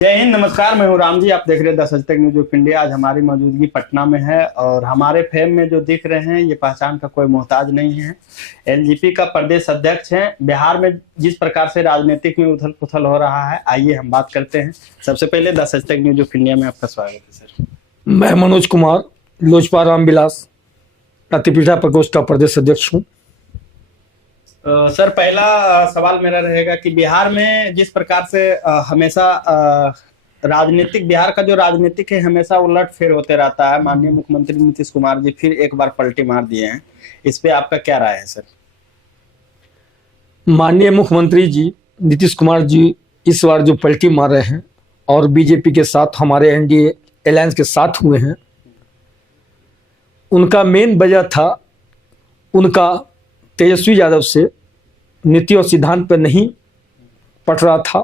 जय हिंद, नमस्कार। मैं हूं राम जी। आप देख रहे हैं 10 आज तक न्यूज ऑफ इंडिया। आज हमारी मौजूदगी पटना में है और हमारे फेम में जो दिख रहे हैं ये पहचान का कोई मोहताज नहीं है। एलजेपी का प्रदेश अध्यक्ष हैं। बिहार में जिस प्रकार से राजनीतिक में उथल पुथल हो रहा है, आइए हम बात करते हैं। सबसे पहले 10 आज तक न्यूज ऑफ इंडिया में आपका स्वागत है सर। मैं मनोज कुमार, लोजपा रामविलास प्रतिपीठा प्रकोष्ठ का प्रदेश अध्यक्ष हूँ। सर, पहला सवाल मेरा रहेगा कि बिहार में जिस प्रकार से हमेशा बिहार का जो राजनीतिक है हमेशा उलट फेर होते रहता है। माननीय मुख्यमंत्री नीतीश कुमार जी फिर एक बार पलटी मार दिए हैं, इस पे आपका क्या राय है सर? माननीय मुख्यमंत्री जी नीतीश कुमार जी इस बार जो पलटी मार रहे हैं और बीजेपी के साथ हमारे एनडीए अलायंस के साथ हुए हैं, उनका मेन वजह था उनका तेजस्वी यादव से नीति और सिद्धांत पर नहीं पट रहा था,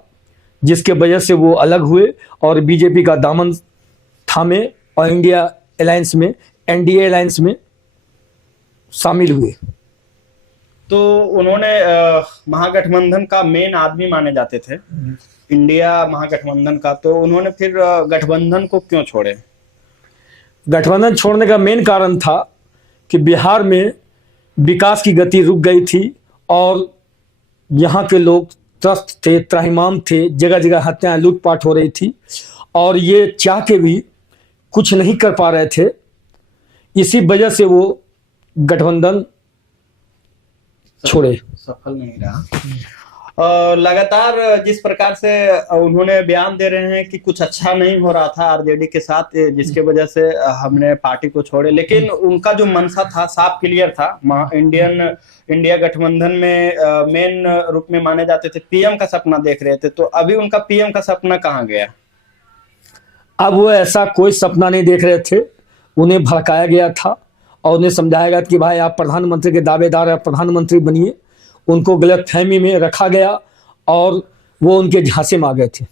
जिसके वजह से वो अलग हुए और बीजेपी का दामन थामे और इंडिया अलायंस में एनडीए अलायंस में शामिल हुए। तो उन्होंने महागठबंधन का मेन आदमी माने जाते थे, इंडिया महागठबंधन का, तो उन्होंने फिर गठबंधन को क्यों छोड़े? गठबंधन छोड़ने का मेन कारण था कि बिहार में विकास की गति रुक गई थी और यहाँ के लोग त्रस्त थे, त्राहिमाम थे, जगह जगह हत्याएं लूटपाट हो रही थी और ये चाह के भी कुछ नहीं कर पा रहे थे। इसी वजह से वो गठबंधन छोड़े। सफल नहीं रहा। लगातार जिस प्रकार से उन्होंने बयान दे रहे हैं कि कुछ अच्छा नहीं हो रहा था आरजेडी के साथ, जिसके वजह से हमने पार्टी को छोड़े, लेकिन उनका जो मनसा था साफ क्लियर था। इंडिया गठबंधन में मेन रूप में माने जाते थे, पीएम का सपना देख रहे थे। तो अभी उनका पीएम का सपना कहाँ गया? अब वो ऐसा कोई सपना नहीं देख रहे थे, उन्हें भड़काया गया था और उन्हें समझाया गया कि भाई आप प्रधानमंत्री के दावेदार हैं, प्रधानमंत्री बनिए। उनको गलत फहमी में रखा गया और वो उनके झांसे में आ गए थे।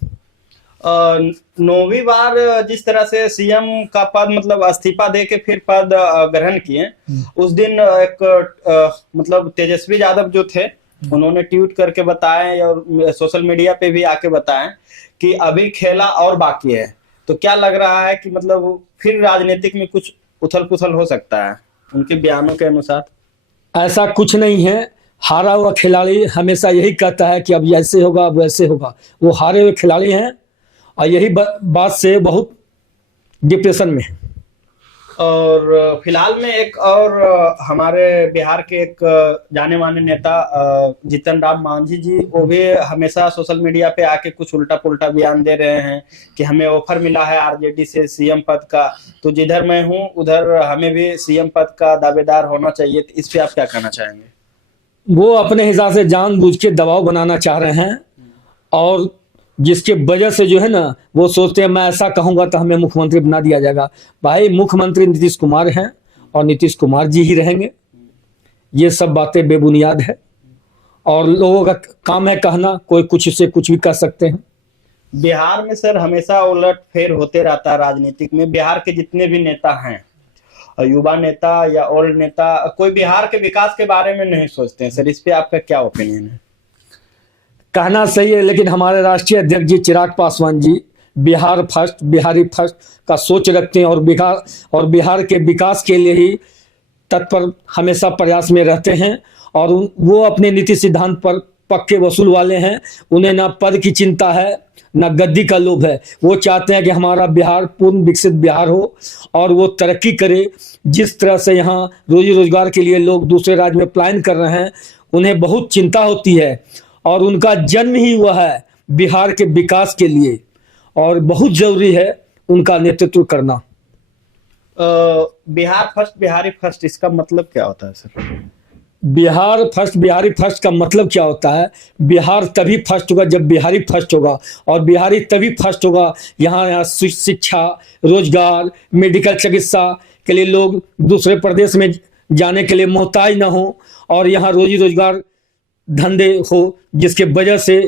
9वीं बार जिस तरह से सीएम का पद मतलब इस्तीफा दे के फिर पद ग्रहण किए, उस दिन एक मतलब तेजस्वी यादव जो थे उन्होंने ट्वीट करके बताए और सोशल मीडिया पे भी आके बताएं कि अभी खेला और बाकी है। तो क्या लग रहा है कि मतलब फिर राजनीतिक में कुछ उथल पुथल हो सकता है उनके बयानों के अनुसार? ऐसा कुछ नहीं है। हारा हुआ खिलाड़ी हमेशा यही कहता है कि अब ऐसे होगा, अब वैसे होगा। वो हारे हुए खिलाड़ी हैं और यही बात से बहुत डिप्रेशन में है। और फिलहाल में एक और हमारे बिहार के एक जाने माने नेता जीतन राम मांझी जी, वो भी हमेशा सोशल मीडिया पे आके कुछ उल्टा पुल्टा बयान दे रहे हैं कि हमें ऑफर मिला है आरजेडी से सीएम पद का, तो जिधर मैं हूं उधर हमें भी सीएम पद का दावेदार होना चाहिए। तो इस पे आप क्या कहना चाहेंगे? वो अपने हिसाब से जानबूझ के दबाव बनाना चाह रहे हैं और जिसके वजह से जो है ना, वो सोचते हैं मैं ऐसा कहूंगा तो हमें मुख्यमंत्री बना दिया जाएगा। भाई मुख्यमंत्री नीतीश कुमार हैं और नीतीश कुमार जी ही रहेंगे। ये सब बातें बेबुनियाद है और लोगों का काम है कहना, कोई कुछ से कुछ भी कह सकते हैं। बिहार में सर हमेशा उलट फेर होते रहता है राजनीतिक में। बिहार के जितने भी नेता हैं, युवा नेता या ओल्ड नेता, कोई बिहार के विकास के बारे में नहीं सोचते हैं सर। इस पे आपका क्या ओपिनियन है? कहना सही है, लेकिन हमारे राष्ट्रीय अध्यक्ष जी चिराग पासवान जी बिहार फर्स्ट, बिहारी फर्स्ट का सोच रखते हैं और बिहार के विकास के लिए ही तत्पर हमेशा प्रयास में रहते हैं और वो अपने नीति सिद्धांत पर पक्के वसूल वाले हैं। उन्हें ना पद की चिंता है ना गद्दी का लोभ है। वो चाहते हैं कि हमारा बिहार पूर्ण विकसित बिहार हो और वो तरक्की करे। जिस तरह से यहाँ रोजी रोजगार के लिए लोग दूसरे राज्य में पलायन कर रहे हैं, उन्हें बहुत चिंता होती है और उनका जन्म ही हुआ है बिहार के विकास के लिए और बहुत जरूरी है उनका नेतृत्व करना। बिहार फर्स्ट, बिहारी फर्स्ट, इसका मतलब क्या होता है sir? Bihar first, Bihari first का मतलब क्या होता है? बिहार तभी फर्स्ट होगा जब बिहारी फर्स्ट होगा और बिहारी तभी फर्स्ट होगा यहाँ शिक्षा, रोजगार, मेडिकल चिकित्सा के लिए लोग दूसरे प्रदेश में जाने के लिए मोहताज ना हो और यहाँ रोजी रोजगार धंधे हो, जिसके वजह से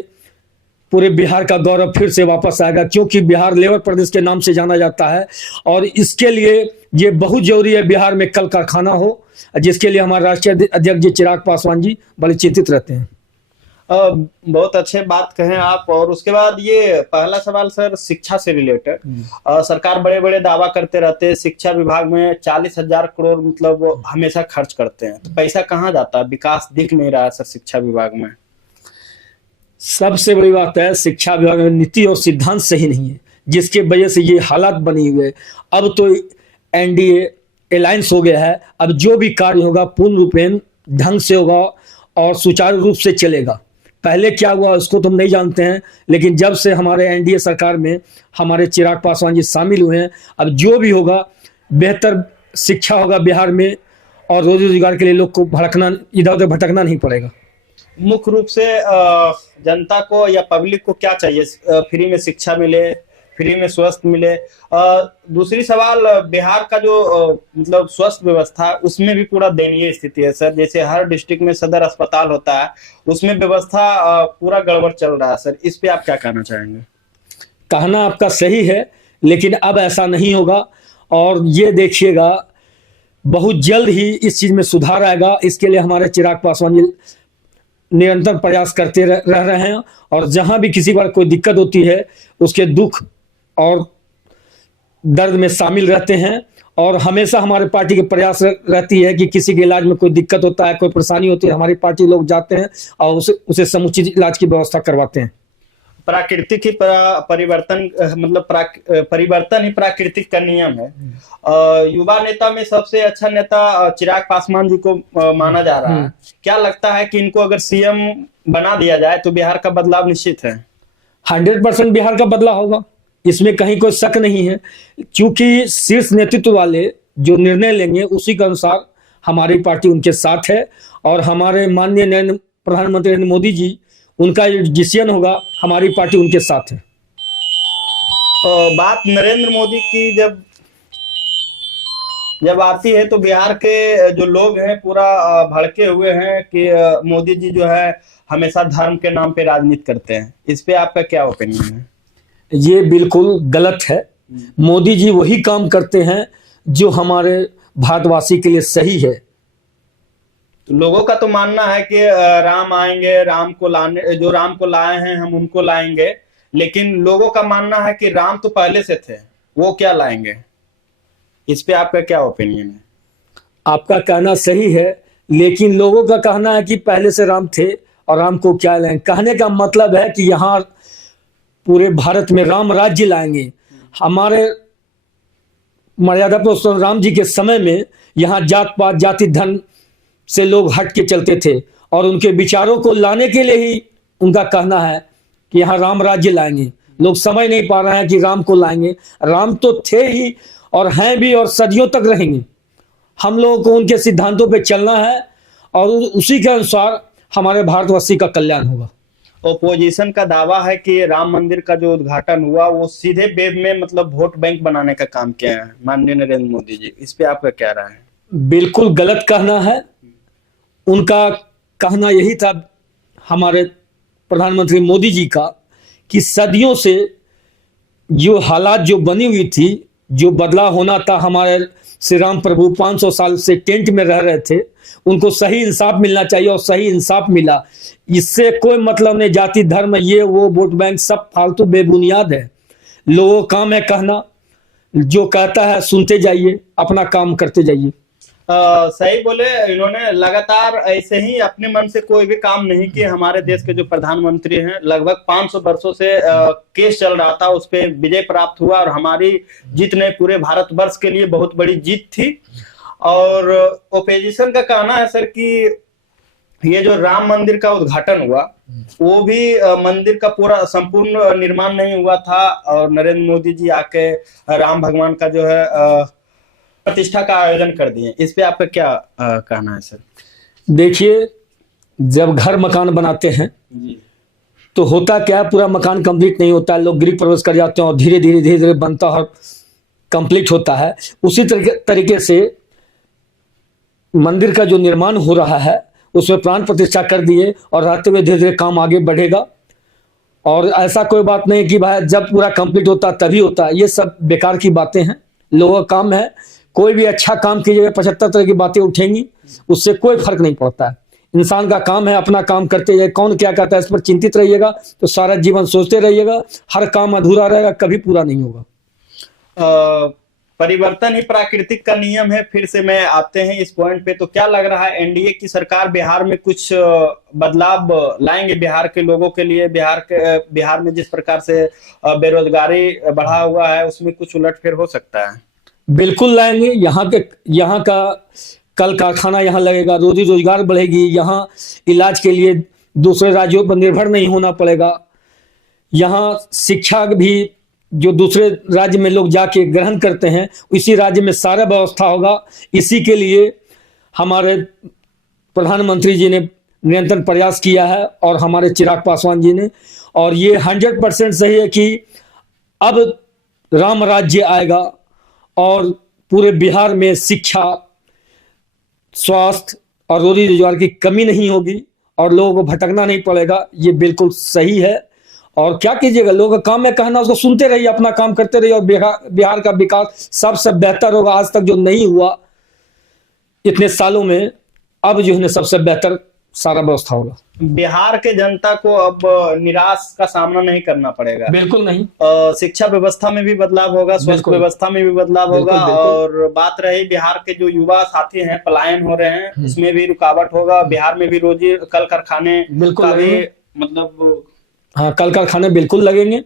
पूरे बिहार का गौरव फिर से वापस आएगा। क्योंकि बिहार लेबर प्रदेश के नाम से जाना जाता है और इसके लिए ये बहुत जरूरी है बिहार में कल कारखाना हो, जिसके लिए हमारे राष्ट्रीय अध्यक्ष जी चिराग पासवान जी बड़े चिंतित रहते हैं। बहुत अच्छे बात कहें आप। और उसके बाद ये पहला सवाल सर शिक्षा से रिलेटेड, सरकार बड़े बड़े दावा करते रहते हैं शिक्षा विभाग में 40,000 करोड़ मतलब हमेशा खर्च करते हैं, तो पैसा कहाँ जाता है? विकास दिख नहीं रहा है सर शिक्षा विभाग में। सबसे बड़ी बात है शिक्षा विभाग में नीति और सिद्धांत सही नहीं है, जिसके वजह से ये हालात बनी हुए। अब तो एनडीए अलायंस हो गया है, अब जो भी कार्य होगा पूर्ण रूपेण ढंग से होगा और सुचारू रूप से चलेगा। पहले क्या हुआ उसको तो हम नहीं जानते हैं, लेकिन जब से हमारे एनडीए सरकार में हमारे चिराग पासवान जी शामिल हुए हैं, अब जो भी होगा बेहतर शिक्षा होगा बिहार में, और रोजी रोजगार के लिए लोग को भड़कना, इधर उधर भटकना नहीं पड़ेगा। मुख्य रूप से जनता को या पब्लिक को क्या चाहिए? फ्री में शिक्षा मिले, फ्री में स्वास्थ्य मिले। दूसरी सवाल, बिहार का जो मतलब स्वास्थ्य व्यवस्था है उसमें भी पूरा दयनीय स्थिति है सर। जैसे हर डिस्ट्रिक्ट में सदर अस्पताल होता है, उसमें व्यवस्था पूरा गड़बड़ चल रहा है सर। इस पे आप क्या कहना चाहेंगे? कहना आपका सही है, लेकिन अब ऐसा नहीं होगा, और ये देखिएगा बहुत जल्द ही इस चीज में सुधार आएगा। इसके लिए हमारे चिराग पासवान जी निरंतर प्रयास करते रह रहे हैं, और जहां भी किसी बार कोई दिक्कत होती है उसके दुख और दर्द में शामिल रहते हैं, और हमेशा हमारे पार्टी के प्रयास रहती है कि किसी के इलाज में कोई दिक्कत होता है, कोई परेशानी होती है, हमारी पार्टी लोग जाते हैं और उसे समुचित इलाज की व्यवस्था करवाते हैं। प्राकृतिक ही परिवर्तन मतलब परिवर्तन ही प्राकृतिक का नियम है। युवा नेता में सबसे अच्छा नेता चिराग पासवान जी को माना जा रहा है। क्या लगता है कि इनको अगर सीएम बना दिया जाए तो बिहार का बदलाव निश्चित है? 100% बिहार का बदलाव होगा, इसमें कहीं कोई शक नहीं है, क्योंकि शीर्ष नेतृत्व वाले जो निर्णय लेंगे उसी के अनुसार हमारी पार्टी उनके साथ है, और हमारे माननीय प्रधानमंत्री नरेंद्र मोदी जी, उनका जो डिसीजन होगा हमारी पार्टी उनके साथ है। बात नरेंद्र मोदी की जब आती है तो बिहार के जो लोग हैं पूरा भड़के हुए हैं कि मोदी जी जो है हमेशा धर्म के नाम पे राजनीति करते हैं। इस पे आपका क्या ओपिनियन है? ये बिल्कुल गलत है। मोदी जी वही काम करते हैं जो हमारे भारतवासी के लिए सही है। तो लोगों का तो मानना है कि राम आएंगे, राम को लाए हैं हम उनको लाएंगे, लेकिन लोगों का मानना है कि राम तो पहले से थे, वो क्या लाएंगे? इस पे आपका क्या ओपिनियन है? आपका कहना सही है, लेकिन लोगों का कहना है कि पहले से राम थे और राम को क्या लाएंगे। कहने का मतलब है कि यहाँ पूरे भारत में राम राज्य लाएंगे। हमारे मर्यादा पुरुषोत्तम राम जी के समय में यहाँ जात पात जाति धर्म से लोग हट के चलते थे, और उनके विचारों को लाने के लिए ही उनका कहना है कि यहाँ राम राज्य लाएंगे। लोग समझ नहीं पा रहे हैं कि राम को लाएंगे। राम तो थे ही और हैं भी और सदियों तक रहेंगे। हम लोगों को उनके सिद्धांतों पे चलना है और उसी के अनुसार हमारे भारतवासी का कल्याण होगा। ओपोजिशन का दावा है कि राम मंदिर का जो उद्घाटन हुआ वो सीधे वेब में मतलब वोट बैंक बनाने का काम किया है माननीय नरेंद्र मोदी जी। इस पे आपका क्या राय है? बिल्कुल गलत कहना है। उनका कहना यही था, हमारे प्रधानमंत्री मोदी जी का, कि सदियों से जो हालात जो बनी हुई थी, जो बदलाव होना था, हमारे श्री राम प्रभु 500 साल से टेंट में रह रहे थे, उनको सही इंसाफ मिलना चाहिए और सही इंसाफ मिला। इससे कोई मतलब नहीं, जाति धर्म ये वो वोट बैंक सब फालतू बेबुनियाद है। लोगों का काम है कहना, जो कहता है सुनते जाइए, अपना काम करते जाइए। सही बोले। इन्होंने लगातार ऐसे ही अपने मन से कोई भी काम नहीं किए। हमारे देश के जो प्रधानमंत्री हैं, लगभग 500 वर्षों से केस चल रहा था, उस पे विजय प्राप्त हुआ और हमारी जीत ने पूरे भारतवर्ष के लिए बहुत बड़ी जीत थी। और ओपोजिशन का कहना है सर कि ये जो राम मंदिर का उद्घाटन हुआ वो भी मंदिर का पूरा संपूर्ण निर्माण नहीं हुआ था, और नरेंद्र मोदी जी आके राम भगवान का जो है प्रतिष्ठा का आयोजन कर दिए। इस पे आपका क्या कहना है सर? देखिए, जब घर मकान बनाते हैं तो होता क्या है, पूरा मकान कंप्लीट नहीं होता है, लोग गृह प्रवेश कर जाते हैं और धीरे धीरे बनता और कंप्लीट होता है। उसी तरीके से मंदिर का जो निर्माण हो रहा है उसमें प्राण प्रतिष्ठा कर दिए और रहते हुए धीरे धीरे काम आगे बढ़ेगा। और ऐसा कोई बात नहीं कि भाई जब पूरा कंप्लीट होता तभी होता है, ये सब बेकार की बातें हैं। लोगों का काम है, कोई भी अच्छा काम कीजिएगा 75 तरह की बातें उठेंगी, उससे कोई फर्क नहीं पड़ता है। इंसान का काम है अपना काम करते जाए, कौन क्या कहता है इस पर चिंतित रहिएगा तो सारा जीवन सोचते रहिएगा, हर काम अधूरा रहेगा, कभी पूरा नहीं होगा। परिवर्तन ही प्राकृतिक का नियम है। फिर से मैं आते हैं इस पॉइंट पे, तो क्या लग रहा है एनडीए की सरकार बिहार में कुछ बदलाव लाएंगे बिहार के लोगों के लिए? बिहार में जिस प्रकार से बेरोजगारी बढ़ा हुआ है उसमें कुछ उलटफेर हो सकता है? बिल्कुल लाएंगे। यहाँ का कल कारखाना यहाँ लगेगा, रोजी रोजगार बढ़ेगी, यहाँ इलाज के लिए दूसरे राज्यों पर निर्भर नहीं होना पड़ेगा, यहाँ शिक्षा भी जो दूसरे राज्य में लोग जाके ग्रहण करते हैं इसी राज्य में सारा व्यवस्था होगा। इसी के लिए हमारे प्रधानमंत्री जी ने निरंतर प्रयास किया है और हमारे चिराग पासवान जी ने, और ये 100% सही है कि अब राम राज्य आएगा और पूरे बिहार में शिक्षा, स्वास्थ्य और रोजी रोजगार की कमी नहीं होगी और लोगों को भटकना नहीं पड़ेगा। ये बिल्कुल सही है। और क्या कीजिएगा, लोगों का काम है कहना, उसको सुनते रहिए, अपना काम करते रहिए और बिहार का विकास सबसे बेहतर होगा। आज तक जो नहीं हुआ इतने सालों में, अब जो है सबसे बेहतर सारा व्यवस्था होगा। बिहार के जनता को अब निराश का सामना नहीं करना पड़ेगा। बिल्कुल नहीं। शिक्षा व्यवस्था में भी बदलाव होगा, स्वास्थ्य व्यवस्था में भी बदलाव होगा। और बात रही बिहार के जो युवा साथी हैं पलायन हो रहे हैं, इसमें भी रुकावट होगा। बिहार में भी रोजी कल कारखाने का भी मतलब, हाँ, कल कारखाने बिल्कुल लगेंगे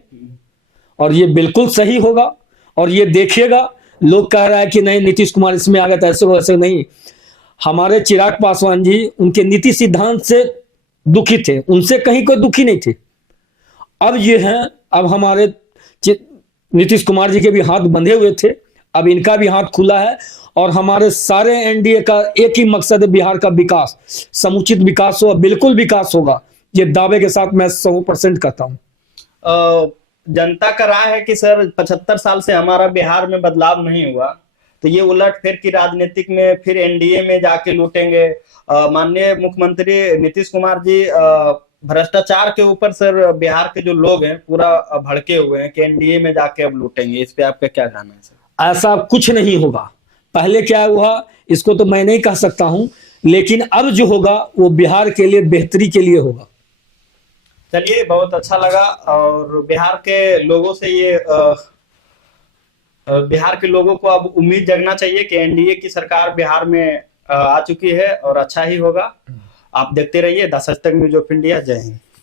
और ये बिल्कुल सही होगा। और ये देखिएगा, लोग कह रहा है कि नहीं नीतीश कुमार इसमें आ गए तो ऐसे वैसे नहीं। हमारे चिराग पासवान जी उनके नीति सिद्धांत से दुखी थे, उनसे कहीं कोई दुखी नहीं थे। अब ये हैं, अब हमारे नीतीश कुमार जी के भी हाथ बंधे हुए थे, अब इनका भी हाथ खुला है। और हमारे सारे एनडीए का एक ही मकसद है, बिहार का विकास, समुचित विकास हो, बिल्कुल विकास होगा। ये दावे के साथ मैं 100% कहता हूं। जनता का राय है कि सर 75 साल से हमारा बिहार में बदलाव नहीं हुआ, तो ये उलटफेर की राजनीतिक में फिर एनडीए में जाके लूटेंगे। माननीय मुख्यमंत्री नीतीश कुमार जी भ्रष्टाचार के ऊपर सर बिहार के जो लोग हैं पूरा भड़के हुए हैं कि एनडीए में जाके अब लूटेंगे। इस पे आपका क्या कहना है सर? ऐसा कुछ नहीं होगा। पहले क्या हुआ इसको तो मैं नहीं कह सकता हूं, लेकिन अब जो होगा वो बिहार के लिए बेहतरी के लिए होगा। चलिए, बहुत अच्छा लगा। और बिहार के लोगों से ये बिहार के लोगों को अब उम्मीद जगना चाहिए कि एनडीए की सरकार बिहार में आ चुकी है और अच्छा ही होगा। आप देखते रहिए द सच तक न्यूज़ ऑफ इंडिया। जय हिंद।